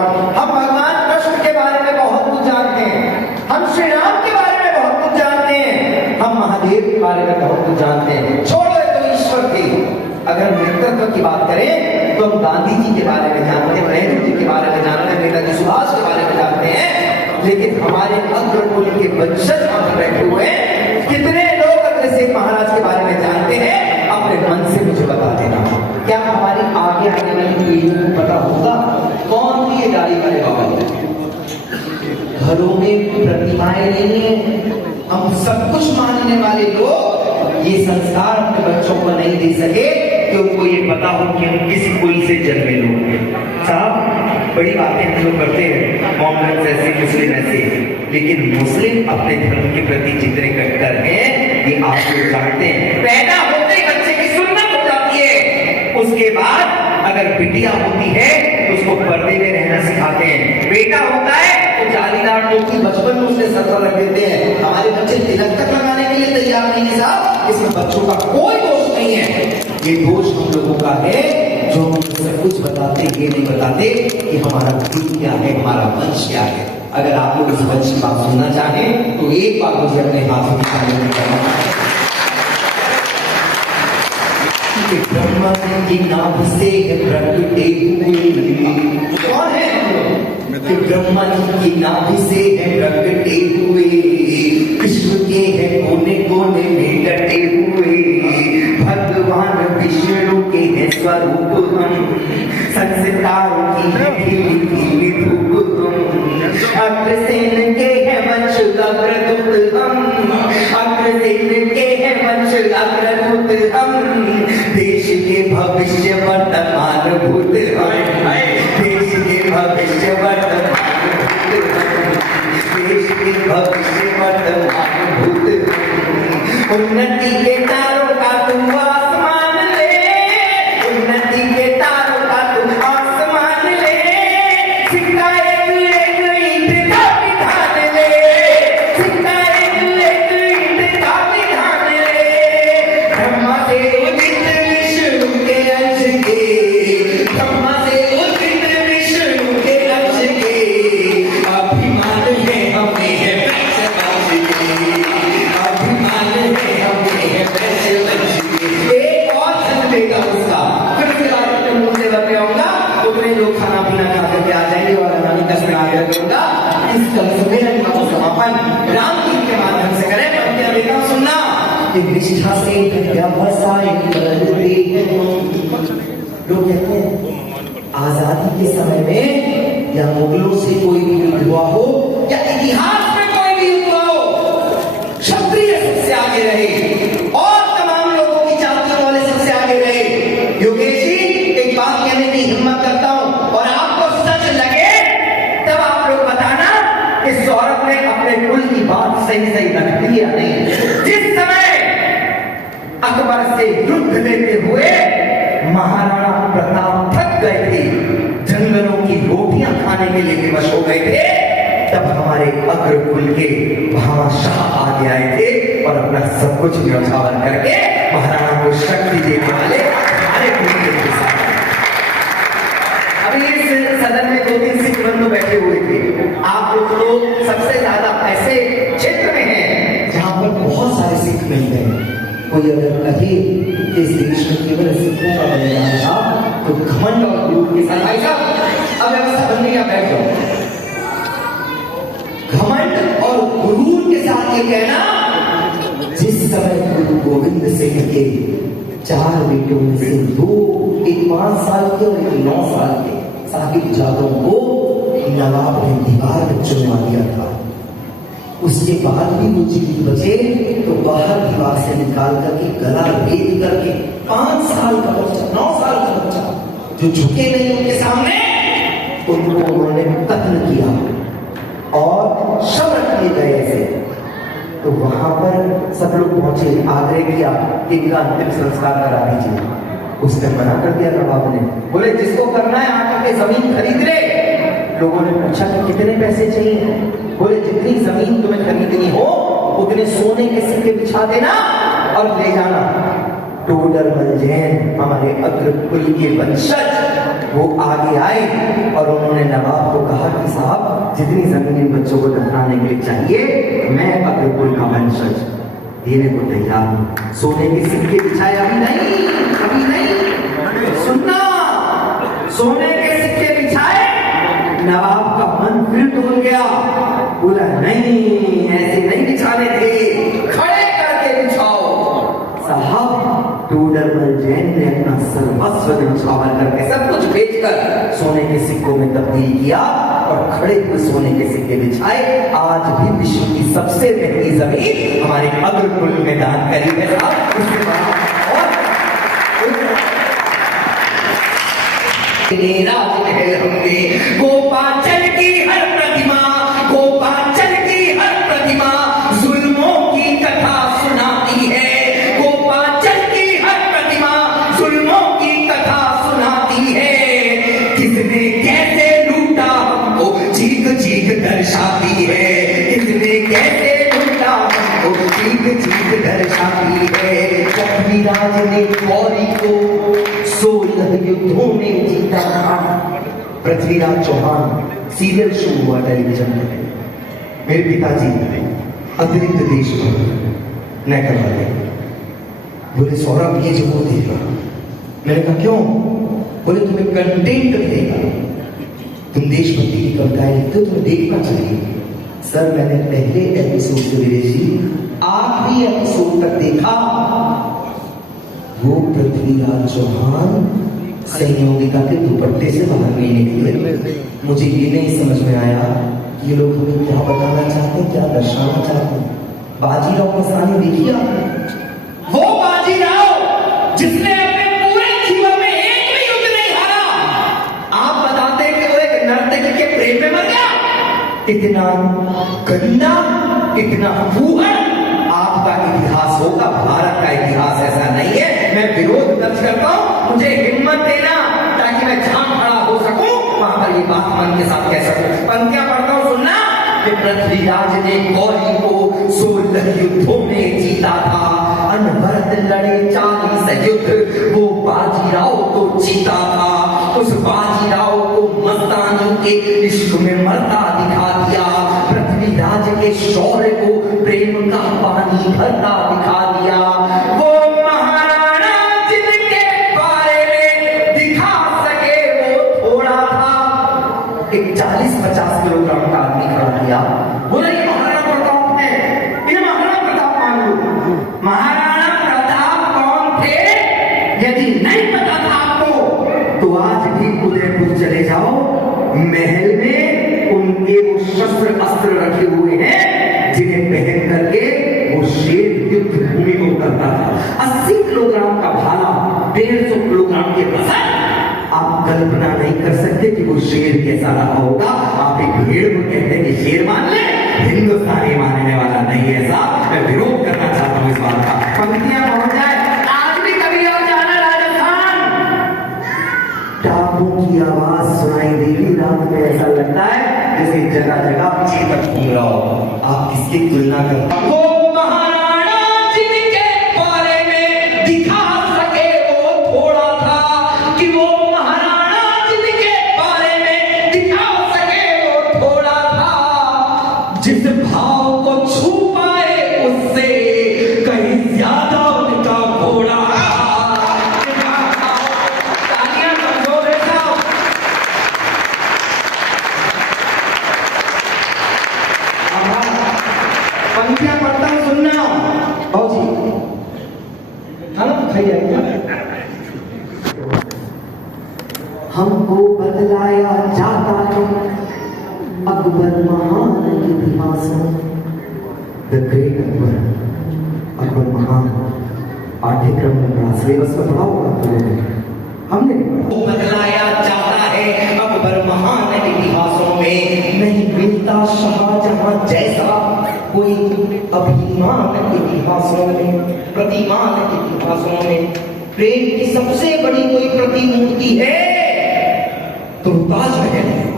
हम भगवान कृष्ण के बारे में बहुत कुछ जानते हैं, हम श्री राम के बारे में बहुत कुछ जानते हैं, हम महादेव के बारे में बहुत कुछ जानते हैं। छोड़ो तो ईश्वर की, अगर नेतृत्व की बात करें तो हम गांधी जी के बारे में जानते हैं, नेहरू जी के बारे में जानते हैं, नेताजी सुभाष के बारे में जानते हैं, लेकिन हमारे अग्रकुल के वंशज हम बैठे हुए हैं, कितने लोग अग्रसेन महाराज के बारे में जानते हैं? अपने मन से मुझे बता देना। क्या हमारी आगे आने वाली पीढ़ी को पता होगा कौन थी ये दाढ़ी वाले बाबा? घरों में प्रतिमाएं नहीं है, हम सब कुछ मानने वाले लोग ये संस्कार अपने बच्चों को नहीं दे सके कि उनको ये पता हो कि हम किस कुल से जन्मे लोग हैं। साहब बड़ी बातें हम लोग करते हैं, मोहम्मद ऐसे, मुस्लिम ऐसे, लेकिन मुस्लिम अपने धर्म के प्रति जितने कट्टर हैं ये आप लोग जानते हैं। पैदा होते ही बच्चे की सुन्नत हो जाती है, उसके बाद अगर बिटिया होती है तो उसको पर्दे में रहना सिखाते हैं, बेटा होता है तो जालीदार टोपी बचपन में उसके सर पर रख देते हैं। हमारे बच्चे तिलक तक लगाने के लिए तैयार नहीं है साहब, इसमें बच्चों का कोई दोष नहीं है, ये दोष हम लोगों का है जो हम सब कुछ बताते ये नहीं बताते कि हमारा कुल क्या है, हमारा वंश क्या है। अगर आप लोग इस वंश की बात सुनना चाहें तो एक बात मुझे अपने हाथों की तालीम करना है। ब्रह्मा की नाभ से प्रकटे हुए कौन है? कि ब्रह्मा की नाभ से प्रकटे हुए, विष्णु के है कोने कोने में डटे हुए, भगवान विष्णु के है स्वरूप हम, संस्कारों की है खिली खिली धूप तुम, अग्रसेन के है वंश अग्रदूत हम, अग्रसेन के है वंश अग्रदूत हम, देश के भविष्य वर्तमान भूत हम, देश के भविष्य वर्तमान भूत हम, देश के भविष्य वर्तमान भूत हम, उन्नति के तारों का तुम आसमान ले, उन्नति के तारों का तुम आसमान ले, सिक्का एक ईंट का विधान ले, सिक्का एक ईंट का विधान ले, ब्रह्मा से उदित विष्णु के अंश के, ब्रह्मा से उदित विष्णु के अंश के, अभिमान है हमें है वैश्य वंश के, अभिमान है हमें है वैश्य वंश के। एक और संदेगा उसका फिर से आपके मुंह से बताऊंगा, उतने लोग खाना पीना खा करके आ जाएंगे और हमारी कसम आगे करूंगा। इस सम्मेलन का समापन राम जी के माध्यम से करें। पंक्तियां बेटा सुनना कि निष्ठा से व्यवसाय करते हैं। लोग कहते हैं आजादी के समय में या मुगलों से कोई भी युद्ध हुआ हो या इतिहास में कोई भी युद्ध हुआ हो, क्षत्रिय सबसे आगे रहे और तमाम लोगों की जातियों वाले सबसे आगे रहे। योगेश जी एक बात कहने की हिम्मत करता हूं और आपको सच लगे तब आप लोग बताना कि सौरभ ने अपने कुल की बात सही सही रख दी या नहीं। जिस समय अकबर से युद्ध लेते हुए महाराणा प्रताप थक गए थे, जंगलों की रोटियां खाने के लिए विवश हो गए थे, तब हमारे अग्रकुल के भामाशाह आगे आए थे और अपना सब कुछ न्यौछावर करके महाराणा को शक्ति देने वाले हमारे कुल के साथ। अभी इस सदन में 2-3 सिख बंधु बैठे हुए थे। आप लोग सबसे ज्यादा ऐसे क्षेत्र में हैं जहां पर बहुत सारे सिख मिलते हैं। कोई अगर कहे कि इस देश में केवल सिखों का बलिदान था तो घमंड और गुरूर के साथ, भाई साहब अब व्यवस्था बन गई, बैठ जाओ। घमंड और गुरूर के साथ ये कहना, जिस समय गुरु गोविंद सिंह के 4 बेटों में से 2, एक 5 साल के और एक 9 साल के साहिब जादों को नवाब ने दीवार में चुनवा दिया था। उसके बाद भी वो जीवित बचे तो बाहर दीवार से निकाल करके गला भेद करके 5 साल का बच्चा, 9 साल का बच्चा जो झुके नहीं उनके सामने, उनको उन्होंने कत्ल किया और शव रख दिए गए ऐसे। तो वहां पर सब लोग पहुंचे, आग्रह किया कि इनका अंतिम संस्कार करा दीजिए। उसने मना कर दिया नवाब ने, बोले जिसको करना है आकर के जमीन खरीद ले। लोगों ने पूछा कि कितने पैसे चाहिए? बोले जितनी जमीन तुम्हें खरीदनी हो उतने सोने के सिक्के बिछा देना और ले जाना। टोडरमल जैन हमारे अग्रकुल के वंशज वो आगे आए और उन्होंने नवाब को कहा कि साहब जितनी जमीन इन बच्चों को दफनाने के लिए चाहिए मैं अग्रकुल का वंशज देने को तैयार हूं। सोने के सिक्के बिछाए, अभी नहीं सुनना, सोने के सिक्के बिछाए। नवाब का मन फिर डूब गया, बोला नहीं ऐसे नहीं बिछाने थे, खड़े करके बिछाओ। साहब टूडरमल जैन ने अपना सर्वस्व न्यौछावर करके सब कुछ बेचकर सोने के सिक्कों में तब्दील किया और खड़े हुए सोने के सिक्के बिछाए। आज भी विश्व की सबसे महंगी जमीन हमारे अग्रकुल में दान करी है साहब। उसके बाद गोपाचल की हर प्रतिमा, गोपाचल की हर प्रतिमा जुल्मों की कथा सुनाती है। गोपाचल की हर प्रतिमा जुल्मों की कथा सुनाती है। किसने कैसे लूटा हमको चीख चीख दर्शाती है। किसने कैसे लूटा हमको चीख चीख दर्शाती है। पृथ्वीराज ने गौरी को 16 युद्धों में जीता। पृथ्वीराज चौहान सीरियल शो हुआ टेलीविजन पे, मेरे पिताजी अतिरिक्त देश न करवा गए। बोले सौरभ ये जो वो देगा। मैंने कहा क्यों? बोले तुम्हें कंटेंट देगा, तुम देशभक्ति की कविताएं लिखते हो, तुम्हें देखना चाहिए। सर मैंने पहले एपिसोड से विदेशी आखिरी एपिसोड तक देखा। वो पृथ्वीराज चौहान संयोगिता के दुपट्टे से बाहर नहीं निकले। मुझे ये नहीं समझ में आया ये लोग हमें क्या बताना चाहते हैं, क्या दर्शाना चाहते हैं। बाजीराव मस्तानी देखिए, वो बाजीराव जिसने अपने पूरे जीवन में एक भी युद्ध नहीं हारा, आप बताते हैं कि वो एक नर्तकी के प्रेम में मर गया। इतना गंदा, इतना फूहड़ आपका इतिहास होगा, भारत का इतिहास ऐसा नहीं है। मैं विरोध दर्ज करता हूं, मुझे हिम्मत देना ताकि मैं जहां खड़ा हो सकूं वहां पर ये बात मन के साथ कह सकूं। पंक्तियां पढ़ता हूं, सुनना कि पृथ्वीराज ने गौरी को 16 युद्धों में जीता था। अनवरत लड़े 40 युद्ध, वो बाजीराव तो जीता था। उस बाजीराव को मस्तानी के इश्क में मरता दिखा दिया। पृथ्वीराज के शौर्य को प्रेम का पानी भरता दिखा दिया। वो महाराणा जिनके बारे में दिखा सके वो थोड़ा था। एक 40-50 किलोग्राम का आदमी खड़ा किया, बोला ये महाराणा प्रताप है, इन्हें महाराणा प्रताप मान लो। महाराणा प्रताप कौन थे यदि नहीं पता था आपको तो आज भी उदयपुर चले जाओ, महल में उनके वो शस्त्र अस्त्र रखे हुए हैं जिन्हें पहन करके वो शेर युद्ध भूमि को करता था। 80 किलोग्राम का भाला, 150 किलोग्राम के वजन, आप कल्पना नहीं कर सकते कि वो शेर कैसा रहा होगा। आप एक भेड़ को कहते हैं कि शेर मान ले, हिंदुस्तानी मानने वाला नहीं है साहब। मैं विरोध करना चाहता हूं इस बात का। पंक्तियां पहुंच जाए, आज भी कभी और जाना राजस्थान, टापों की आवाज सुनाई देगी रात में, ऐसा लगता है जैसे जगह जगह चेतक घूम रहा हो। आप किसकी तुलना करते हैं? वो महाराणा जिनके बारे में दिखा सके वो थोड़ा था, कि वो महाराणा जिनके बारे में दिखा सके वो थोड़ा था। जिस भाव को छू पाए उससे कहीं ज्यादा उनका घोड़ा। पंक्तियां पढ़ता हूं, सुनना बाबूजी, खाना तो खाई जाएगा। हमको बदलाया जाता है अकबर महान इतिहासों, द ग्रेट अकबर, अकबर महान। पाठ्यक्रम में पढ़ा, सिलेबस में पढ़ा होगा तो हमने बदलाया जाता है अकबर महान इतिहासों में, नहीं मिलता शाहजहां जैसा कोई अभिमान इतिहासों में, प्रतिमान इतिहासों में। प्रेम की सबसे बड़ी कोई प्रतिमूर्ति है तो ताजमहल है।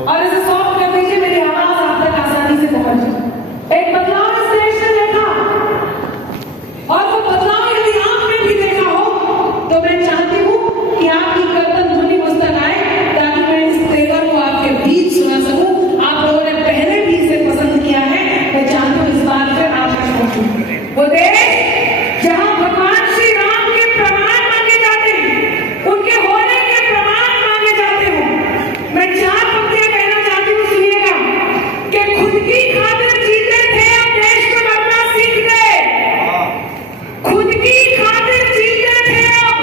और इसे सॉफ्ट कर दीजिए, मेरी आवाज एक बदलाव इस देश ने देखा, और वो बदलाव यदि आपने भी देखा हो तो मैं चाहती हूँ कि आपकी कर्तन ध्वनि मुझ तक आए, ताकि मैं इस तेवर को आपके बीच सुना सकूं। आप लोगों ने पहले भी इसे पसंद किया है, मैं चाहती हूँ इस बात पर आप पहुंचूं। वो देश जहां भगवान श्री राम के प्रमाण मांगे जाते हैं, उनके होने के प्रमाण मांगे जाते हो। मैं 4 पंक्तियां कहना चाहती हूँ, सुनिएगा कि खुद की खातिर जीते थे, अब देश में मरना सीख गए। खुद की खातिर जीते थे, अब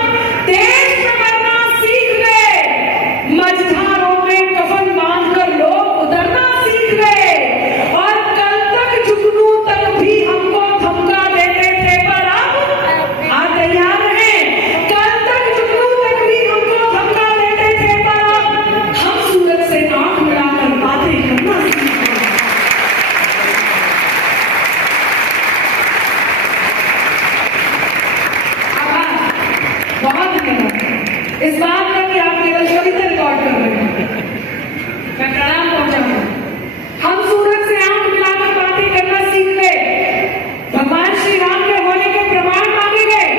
देश में मरना सीख गए। मझधारों में कफन बांधकर लोग उतरना सीख गए, और कल तक जुगनू तक भी हमको धमका देते थे, पर अब आप तैयार हैं? कल तक जुगनू तक भी हमको धमका देते थे, पर अब हम सूरज से आंख मिलाकर बातें करना सीख गए। बहुत धन्यवाद। इस बात का कि आप केवल कविता रिकॉर्ड कर रहे हैं, मैं प्रणाम पहुंचाऊंगा। हम सूरज से आंख मिलाकर बातें करना सीख गए, भगवान श्री राम के होने के प्रमाण मांगे गए।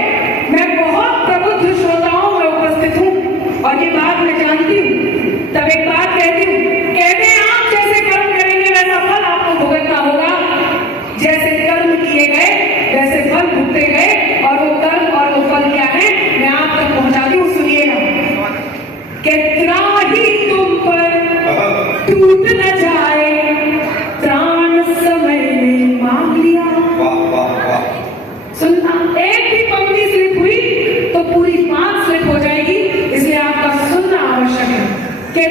मैं बहुत प्रबुद्ध श्रोताओं में उपस्थित हूँ और ये बात मैं जानती हूँ। तब एक बात कहती हूँ, कहते हैं आप जैसे कर्म करेंगे वैसा फल आपको भुगतना होगा। जैसे कर्म किए गए वैसे फल भुगते गए, और वो कर्म और वो फल क्या है मैं आप तक पहुंचाती हूँ। सुनिएगा कि त्राही तुम पर टूट न जाए, प्राण समय ने मांग लिया। सुनना, एक भी पंक्ति स्लिप हुई तो पूरी बात स्लिप हो जाएगी, इसलिए आपका सुनना आवश्यक है कि